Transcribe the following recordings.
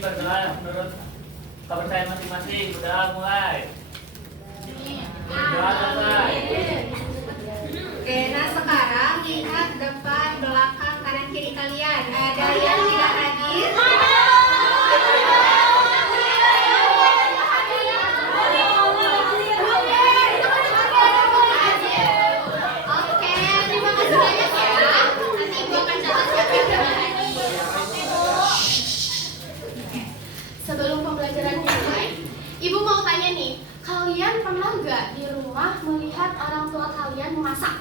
bergerak menurut kepercayaan masing-masing. Udah mulai. Udah selesai. Oke, nah sekarang lihat depan, belakang, kanan, kiri kalian. Ada yang tidak hadir? Oke, terima kasih banyak ya. Nanti Ibu akan catat siapa yang tidak hadir. Sebelum pembelajaran dimulai, Ibu mau tanya nih, kalian pernah nggak di rumah melihat orang tua kalian memasak?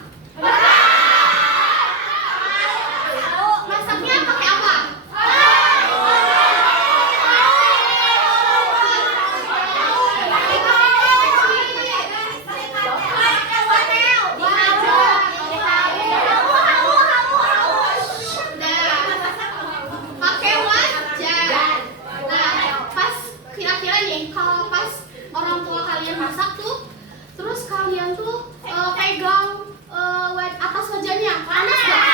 Masaknya pakai apa? Pakai wajan. Nah, pas kira-kira nih, kalau pas orang tua kalian masak tuh, terus kalian tuh pegang atas wajannya, panas nggak?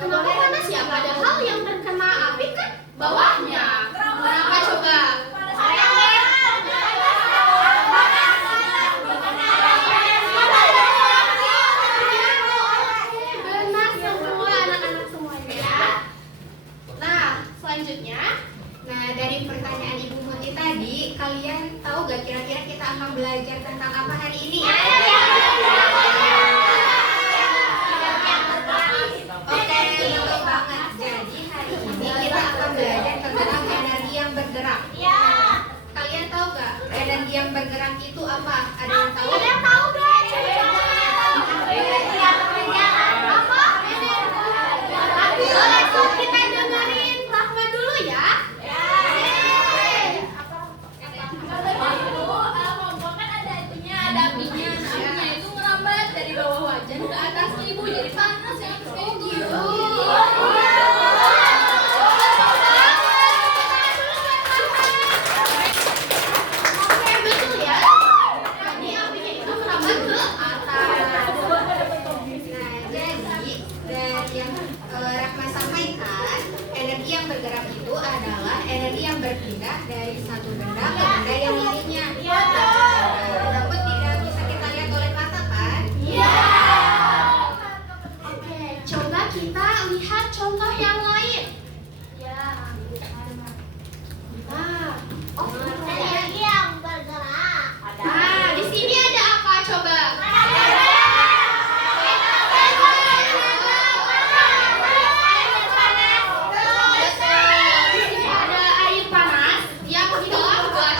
Kenapa panas ya? Padahal yang terkena api kan bawahnya. Kenapa coba? Benar semua anak-anak semuanya ya. Nah, selanjutnya. Nah, dari pertanyaan Ibu Muti tadi, kalian tahu gak kira-kira kita akan belajar tentang apa hari ini? Oke, betul banget. Jadi hari ini kita akan belajar tentang energi yang bergerak. Kalian tahu gak energi yang bergerak itu apa? Ada yang tahu? Ada yang tahu gak? Apa? Langsung kita dengerin Rahma dulu ya. Kompor kan ada itunya, ada apinya. Nah, apinya itu merambat dari bawah wajan ke atas ibu, jadi panas ya, terus kayak gitu. Oke, betul ya. Tadi apinya itu merambat ke atas. Nah, jadi dari yang Rahma sampaikan, energi yang bergerak itu adalah energi yang berpindah dari satu benda ke benda yang lainnya. Walaupun tidak bisa kita lihat oleh mata kan? Oke, coba kita lihat contoh yang lain. Nah, Energi yang bergerak. nah, di sini ada apa coba? Di sini ada air panas yang dikeluarkan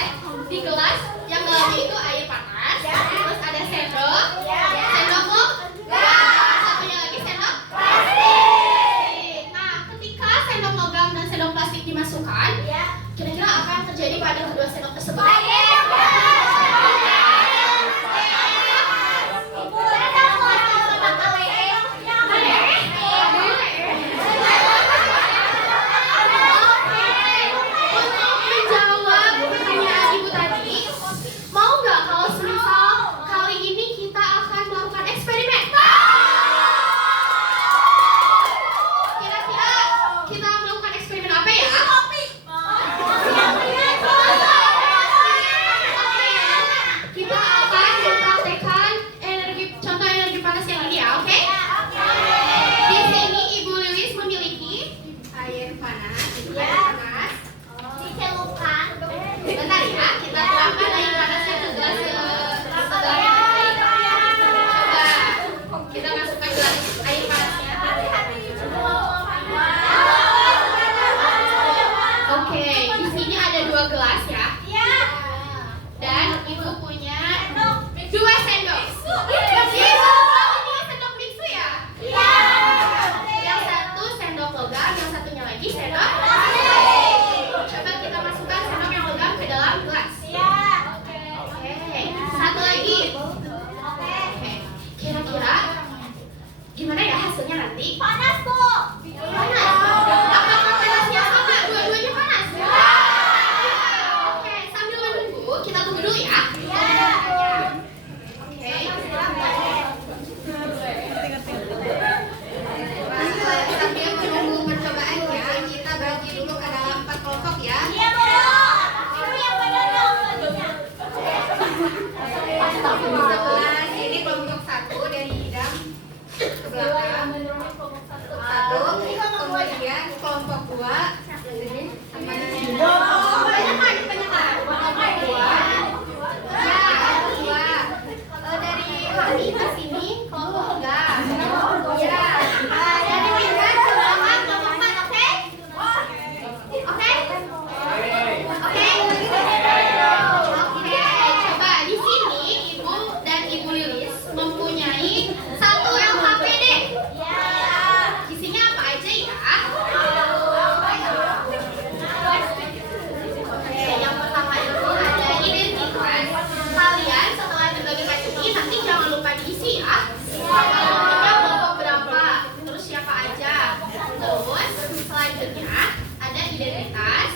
isi ya. Kelompoknya kelompok berapa? Terus siapa aja? Terus selanjutnya ada identitas.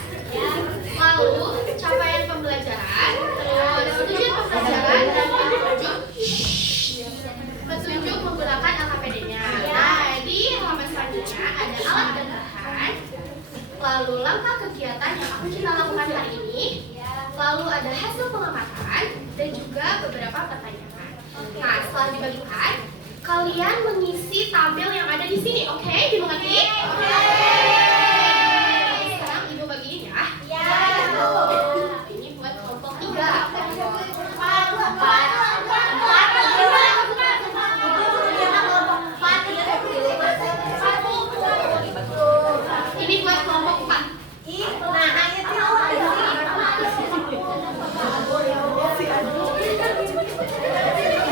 Lalu capaian pembelajaran. Terus tujuan pembelajaran dan petunjuk menggunakan LKPD-nya. Nah, di halaman selanjutnya ada alat dan bahan. Lalu langkah kegiatan yang akan kita lakukan hari ini. Lalu ada hasil pengamatan dan juga beberapa pertanyaan. Nah, setelah dibagikan, kalian mengisi tabel yang ada di sini. Oke, dimengerti? Oke. Sekarang Ibu bagiin ya. Ini buat kelompok 3. Ini buat kelompok 4.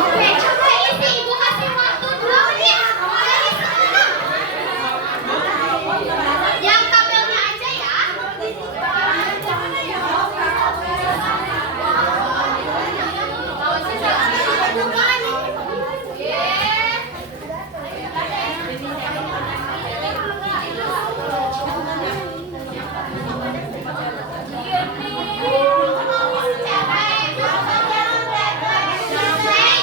Oke, coba isi, Ibu kasih waktu 2 menit. Yang tabelnya aja ya.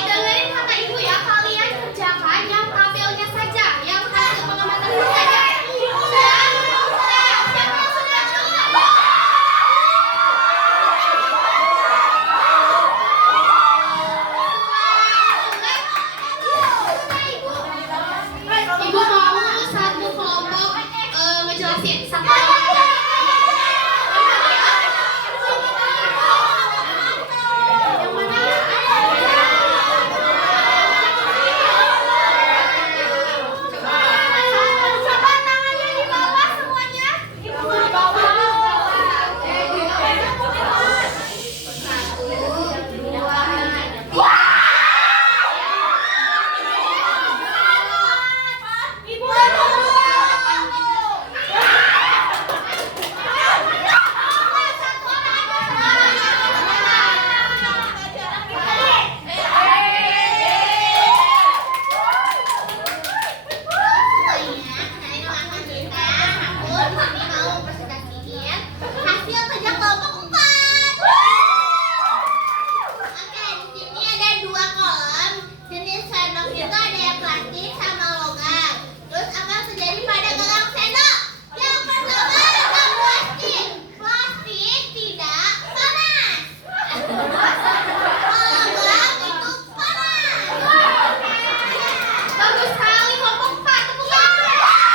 Dengerin kata Ibu ya, kalian kerjakan yang tabelnya saja, yang hasil pengamatan saja. Siapa yang sudah coba? Ibu mau satu kelompok ngejelasin satu. Yang mana ya? Coba tangannya di bawah semuanya. Di bawah. Hasil kerja kelompok 4. Oke, di sini ada 2 kolom. Jenis sendok itu ada yang plastik sama logam. Terus apa yang terjadi pada gagang sendok? Yang pertama, gagang plastik. Plastik tidak panas. Kalau logam itu panas. Bagus sekali kelompok 4. Tepuk tangan.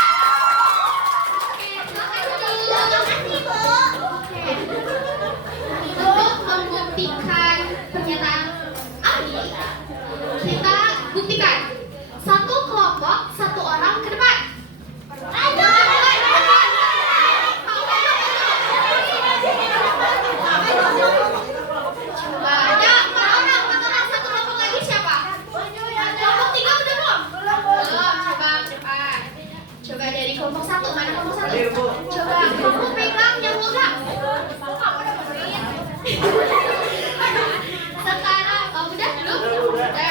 Untuk membuktikan pernyataan Ali, kita buktikan 1 kelompok 1 orang ke depan. Coba ada 4 orang, 1 kelompok lagi siapa? Kelompok 3 udah belum? Belum, coba ke depan. Coba dari kelompok 1, mana kelompok 1? Coba kamu pegang yang logam. Sekarang, oh udah belum?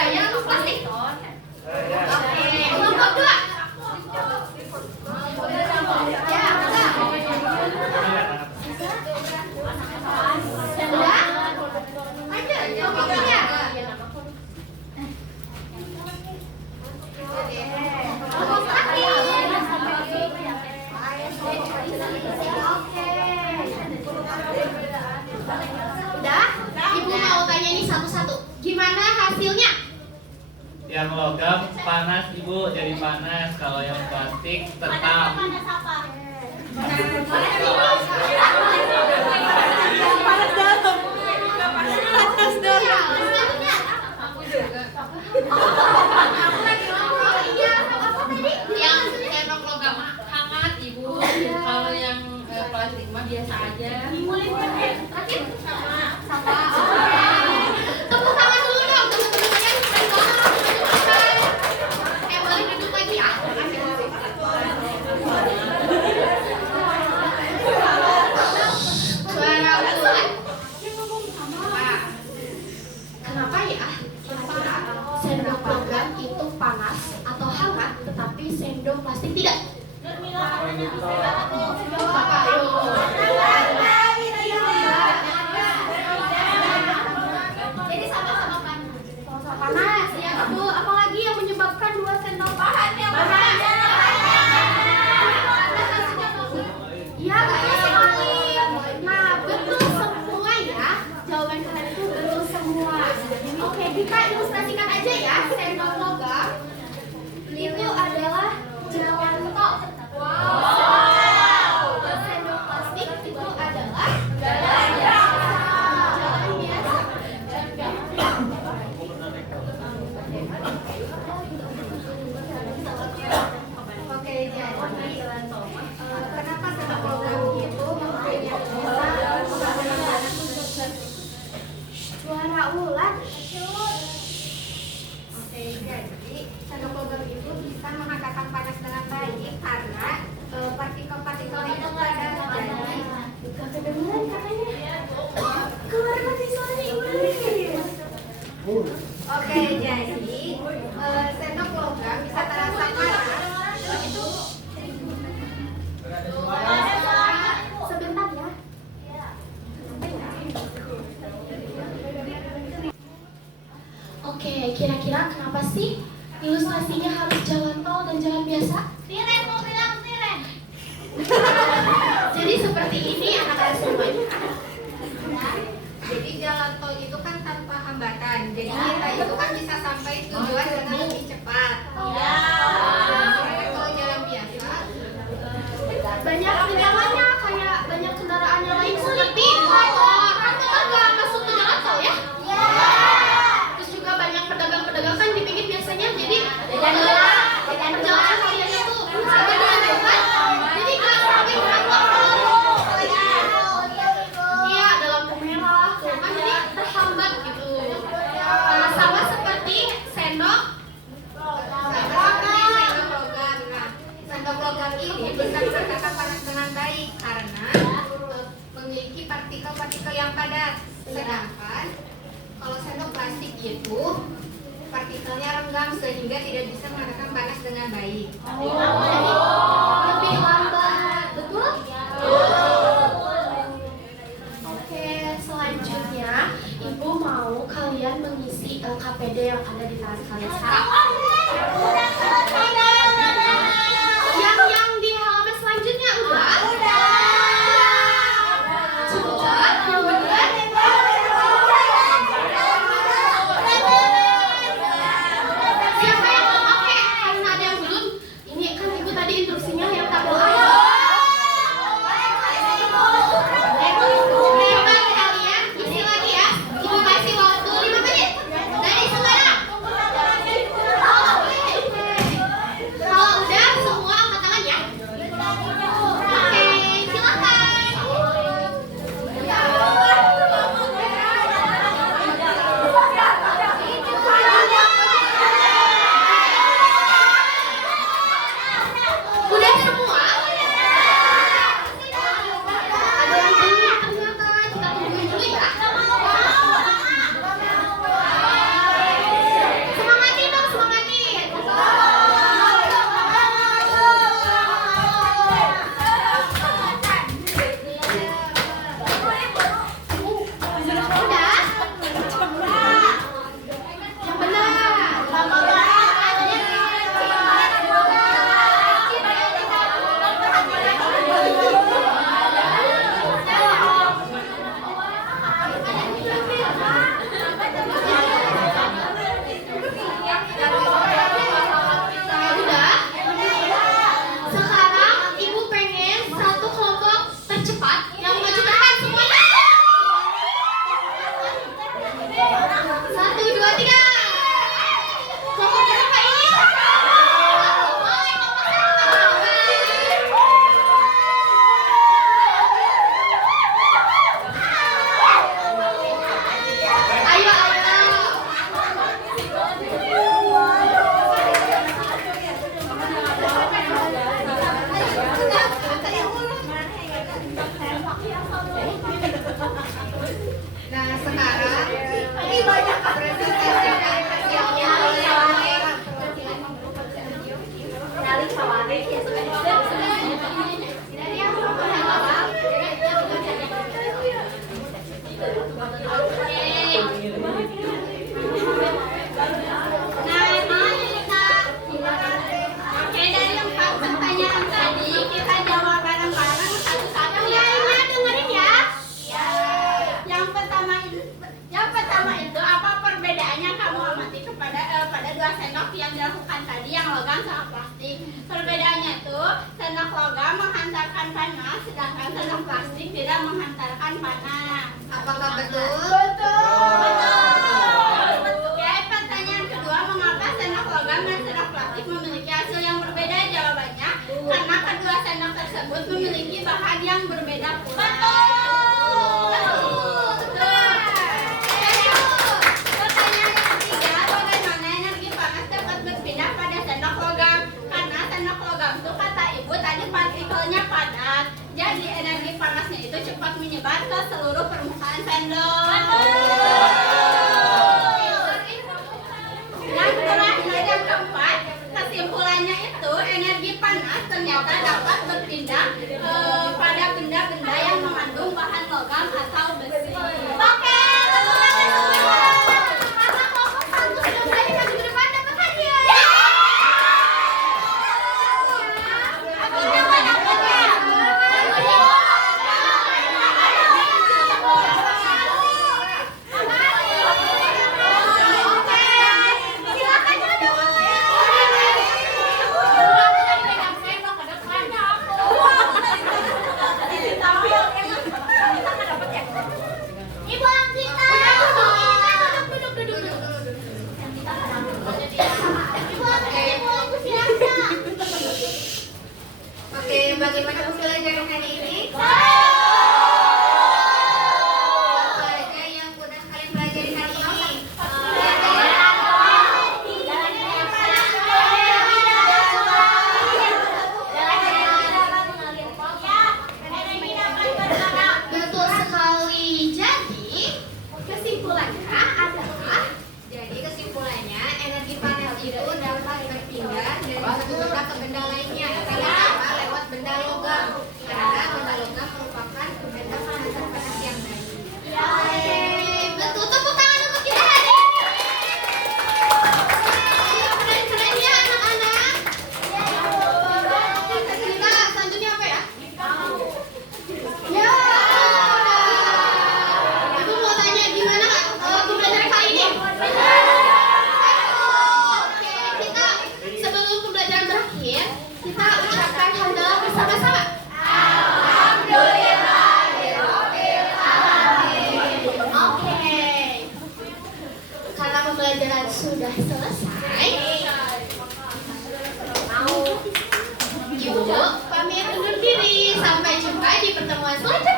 Yang plastik. Oke, kelompok 2. Ya, udah. Udah? Lanjut, kelompok 3. Kelompok terakhir. Udah? Ibu mau tanya nih satu-satu. Gimana hasilnya? Yang logam panas Ibu, jadi panas. Kalau yang plastik tetap. Ya, selanjutnya. Yang sendok logam hangat Ibu. Kalau yang plastik mah biasa aja. Terakhir? Sama. Oke. Tepuk tangan dulu dong teman-teman yang keren banget. Boleh duduk lagi ya. Suara buat. Kenapa ya? Kira-kira sendok logam itu panas atau hangat, tetapi sendok plastik tidak. Jadi sama-sama panas. Panas, ya betul. Apalagi yang menyebabkan dua sendok Bahan yang panas. ya betul sekali. Nah, betul semua ya. Jawaban kalian itu betul semua. Oke, kita ilustrasikan aja ya. Sendok logam itu adalah jalan tol. Sendok plastik itu adalah jalan biasa. Oke, jadi kenapa sendok logam itu mempunyai Suara ular. Oke, jadi sendok logam itu bisa menghantarkan panas dengan baik karena partikel-partikel yang itu ada jadi Gak kedengeran katanya. Keluar lagi suaranya ibu. Oke, jadi sendok logam bisa terasa panas itu Sebentar ya. Oke, kira-kira kenapa sih ilustrasinya harus jalan tol dan jalan biasa? Siren mau bilang siren. Jadi seperti ini anak-anak semuanya. jadi jalan tol itu kan tanpa hambatan. Jadi kita itu kan bisa sampai tujuan dengan lebih cepat. Sementara kalau jalan biasa Banyak kendalanya, kayak banyak kendaraan yang lain seperti motor. Kan nggak masuk ke jalan tol ya? Terus juga banyak pedagang-pedagang kan di pinggir biasanya, jadi perjalanan kalian itu sampai dengan cepat. Jadi nggak sampai kantor. Iya, ada lampu merah, tuh kan jadi terhambat gitu. Nah, sama seperti sendok. sendok logam ini bisa menghantarkan panas dengan baik karena memiliki partikel-partikel yang padat. Sedangkan kalau sendok plastik itu partikelnya renggang sehingga tidak bisa menghantarkan panas dengan baik. Jadi lebih lambat, betul? Oke, selanjutnya Ibu mau kalian mengisi LKPD yang ada di tangan kalian sekarang. Yang di halaman selanjutnya udah? Cepat, kemudian siapa yang belum? Oke, karena ada yang belum. Ini kan Ibu tadi instruksinya yang tabel A. Coba kalian isi lagi ya. Ibu kasih waktu 5 menit. Dari sekarang. Kalau udah semua angkat tangan ya. Oke, silakan. Udah semua? Ada yang belum ternyata. Kita tungguin dulu ya. Semangatin dong, semangatin. Udah? Yang benar. Udah? Sekarang Ibu pengen satu kelompok tercepat yang maju ke depan semuanya. 1, 2, 3. Kelompok berapa ini? Boleh kelompok satu. Ayo, Nah, sekarang presentasi dari hasilnya oleh sendok yang dilakukan tadi yang logam sama plastik. Perbedaannya tuh sendok logam menghantarkan panas, sedangkan sendok plastik tidak menghantarkan panas. Apakah betul? Oke, pertanyaan kedua, mengapa sendok logam dan sendok plastik memiliki hasil yang berbeda? Jawabannya, karena kedua sendok tersebut memiliki bahan yang berbeda pula. Pertanyaan yang ketiga, bagaimana energi panas dapat berpindah pada sendok logam? Karena sendok logam itu kata ibu tadi partikelnya padat, jadi energi panasnya itu cepat menyebar ke seluruh permukaan sendok. Dan terakhir yang keempat, kesimpulannya itu energi panas ternyata dapat berpindah pada benda-benda yang mengandung bahan logam atau besi. Oke, tepuk tangan semua. Karena kelompok satu sudah berani maju ke depan dapat hadiah. Aku coba dapat ya. Ibu Anggita. Duduk. Ibu Anggita, Ibu silakan. Oke, bagaimana pembelajaran hari ini? Apa aja yang udah kalian pelajari hari ini? Betul sekali. Jadi kesimpulannya energi panas itu dapat berpindah dari satu benda ke benda lainnya. Kalian apa? Lewat benda logam. Karena benda logam merupakan benda penghantar panas yang baik. Oke, betul. Tepuk tangan untuk kita hari ini. Keren-keren ya anak-anak. Kita selanjutnya apa ya? Ya. Ibu mau tanya gimana pembelajaran kali ini? Oke, kita sebelum pembelajaran berakhir, kita ucapkan hamdalah bersama-sama. Oke. Karena pembelajaran sudah selesai, Ibu pamit undur diri. Sampai jumpa di pertemuan selanjutnya.